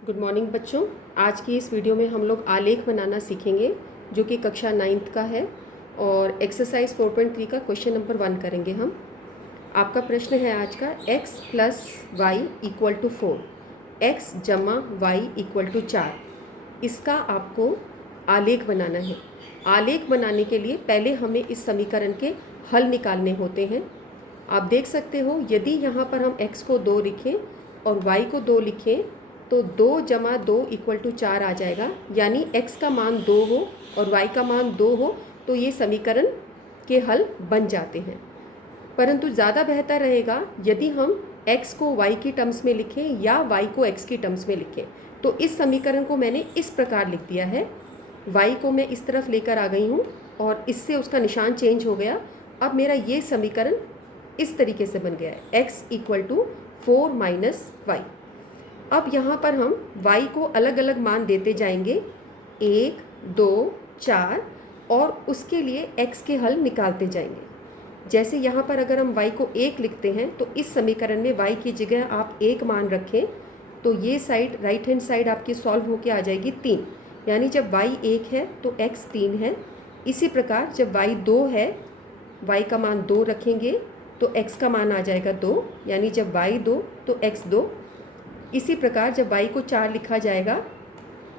Good morning बच्चों। आज की इस वीडियो में हम लोग आलेख बनाना सीखेंगे जो कि कक्षा 9th का है और एक्सरसाइज 4.3 का क्वेश्चन नंबर 1 करेंगे हम। आपका प्रश्न है आज का x plus Y equal to 4, X जमा वाई इक्वल टू 4। इसका आपको आलेख बनाना है। आलेख बनाने के लिए पहले हमें इस समीकरण के हल निकालने होते हैं। आप देख सकते हो, यदि यहाँ पर हम x को 2 लिखें और y को 2 लिखें तो 2 जमा 2 इक्वल टू 4 आ जाएगा। यानी x का मान 2 हो और y का मान 2 हो तो ये समीकरण के हल बन जाते हैं। परंतु ज़्यादा बेहतर रहेगा यदि हम x को y की टर्म्स में लिखें या y को x की टर्म्स में लिखें। तो इस समीकरण को मैंने इस प्रकार लिख दिया है। y को मैं इस तरफ लेकर आ गई हूँ और इससे उसका निशान चेंज हो गया। अब मेरा ये समीकरण इस तरीके से बन गया है, x equal to 4 minus Y. अब यहाँ पर हम y को अलग अलग मान देते जाएंगे, 1, 2, 4, और उसके लिए x के हल निकालते जाएंगे। जैसे यहाँ पर अगर हम y को 1 लिखते हैं तो इस समीकरण में y की जगह आप 1 मान रखें तो ये साइड राइट हैंड साइड आपकी सॉल्व होके आ जाएगी 3। यानी जब y 1 है तो x 3 है। इसी प्रकार जब y 2 है, y का मान 2 रखेंगे तो x का मान आ जाएगा 2। यानी जब y 2 तो x 2। इसी प्रकार जब y को 4 लिखा जाएगा,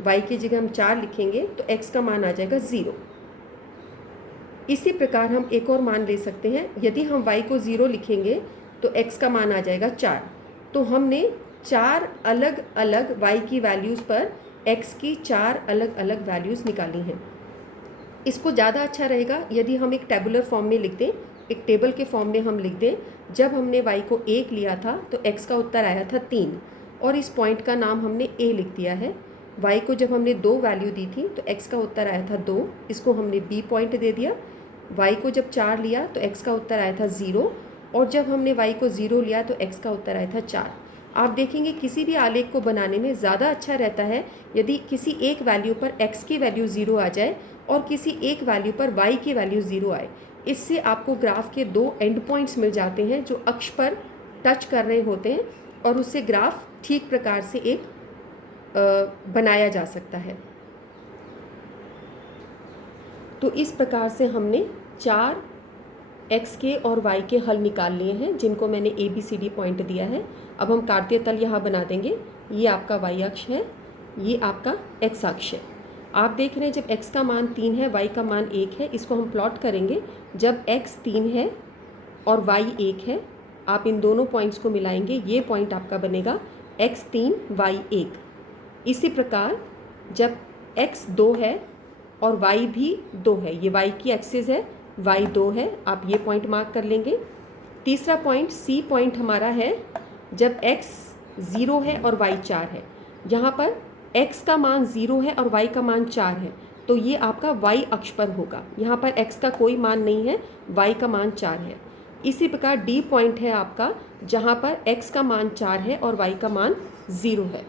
y की जगह हम 4 लिखेंगे तो x का मान आ जाएगा 0। इसी प्रकार हम एक और मान ले सकते हैं। यदि हम y को 0 लिखेंगे तो x का मान आ जाएगा 4। तो हमने 4 अलग अलग y की वैल्यूज़ पर x की 4 अलग अलग वैल्यूज़ निकाली हैं। इसको ज़्यादा अच्छा रहेगा यदि हम एक टेबुलर फॉर्म में लिख दें, एक टेबल के फॉर्म में हम लिख दें। जब हमने y को 1 लिया था तो x का उत्तर आया था 3 और इस पॉइंट का नाम हमने a लिख दिया है। y को जब हमने 2 वैल्यू दी थी तो x का उत्तर आया था 2, इसको हमने b पॉइंट दे दिया। y को जब 4 लिया तो x का उत्तर आया था 0 और जब हमने y को 0 लिया तो x का उत्तर आया था 4। आप देखेंगे किसी भी आलेख को बनाने में ज़्यादा अच्छा रहता है यदि किसी एक वैल्यू पर x की वैल्यू 0 आ जाए और किसी एक वैल्यू पर y की वैल्यू 0 आए। इससे आपको ग्राफ के 2 एंड पॉइंट्स मिल जाते हैं जो अक्ष पर टच कर रहे होते हैं और उससे ग्राफ ठीक प्रकार से एक बनाया जा सकता है। तो इस प्रकार से हमने 4 x के और y के हल निकाल लिए हैं जिनको मैंने ABCD पॉइंट दिया है। अब हम कार्तीय तल यहाँ बना देंगे। ये आपका y अक्ष है, ये आपका x अक्ष है। आप देख रहे हैं जब x का मान 3 है, y का मान 1 है। इसको हम प्लॉट करेंगे। जब x 3 है और y 1 है, आप इन दोनों पॉइंट्स को मिलाएंगे, ये पॉइंट आपका बनेगा x 3 y 1। इसी प्रकार जब x 2 है और y भी 2 है, ये y की एक्सिस है, y 2 है, आप ये पॉइंट मार्क कर लेंगे। तीसरा पॉइंट C पॉइंट हमारा है जब x 0 है और y 4 है। यहाँ पर x का मान 0 है और y का मान 4 है तो ये आपका y अक्ष पर होगा। यहाँ पर x का कोई मान नहीं है, y का मान 4 है। इसी प्रकार D पॉइंट है आपका जहाँ पर x का मान 4 है और y का मान 0 है।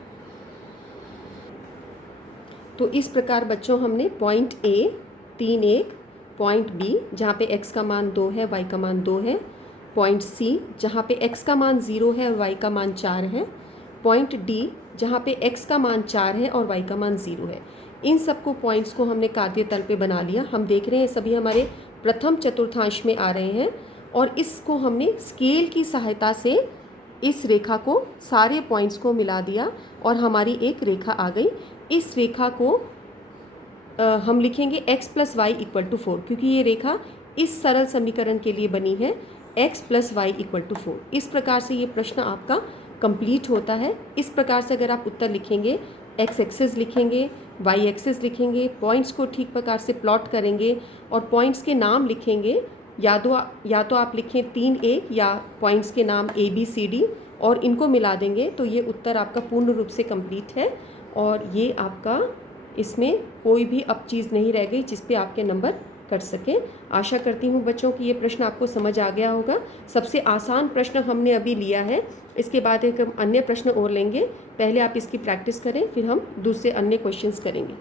तो इस प्रकार बच्चों हमने पॉइंट A 3 1, पॉइंट B जहाँ पे x का मान 2 है, y का मान 2 है, पॉइंट C जहाँ पे x का मान 0 है और y का मान 4 है, पॉइंट D जहाँ पे x का मान 4 है और y का मान 0 है। इन सबको पॉइंट्स को हमने कार्तीय तल पे बना लिया। हम देख रहे हैं सभी हमारे प्रथम चतुर्थांश में आ रहे हैं और इसको हमने स्केल की सहायता से इस रेखा को सारे पॉइंट्स को मिला दिया और हमारी एक रेखा आ गई। इस रेखा को हम लिखेंगे x plus Y equal to 4 क्योंकि ये रेखा इस सरल समीकरण के लिए बनी है, x plus Y equal to 4। इस प्रकार से ये प्रश्न आपका कंप्लीट होता है। इस प्रकार से अगर आप उत्तर लिखेंगे, x एक्सिस लिखेंगे, y एक्सिस लिखेंगे, पॉइंट्स को ठीक प्रकार से प्लॉट करेंगे और पॉइंट्स के नाम लिखेंगे। या तो आप लिखें 3 1 या पॉइंट्स के नाम ABCD और इनको मिला देंगे तो ये उत्तर आपका पूर्ण रूप से कंप्लीट है और ये आपका इसमें कोई भी अब चीज़ नहीं रह गई जिस पे आपके नंबर कट सकें। आशा करती हूँ बच्चों कि ये प्रश्न आपको समझ आ गया होगा। सबसे आसान प्रश्न हमने अभी लिया है, इसके बाद एक हम अन्य प्रश्न और लेंगे। पहले आप इसकी प्रैक्टिस करें, फिर हम दूसरे अन्य क्वेश्चंस करेंगे।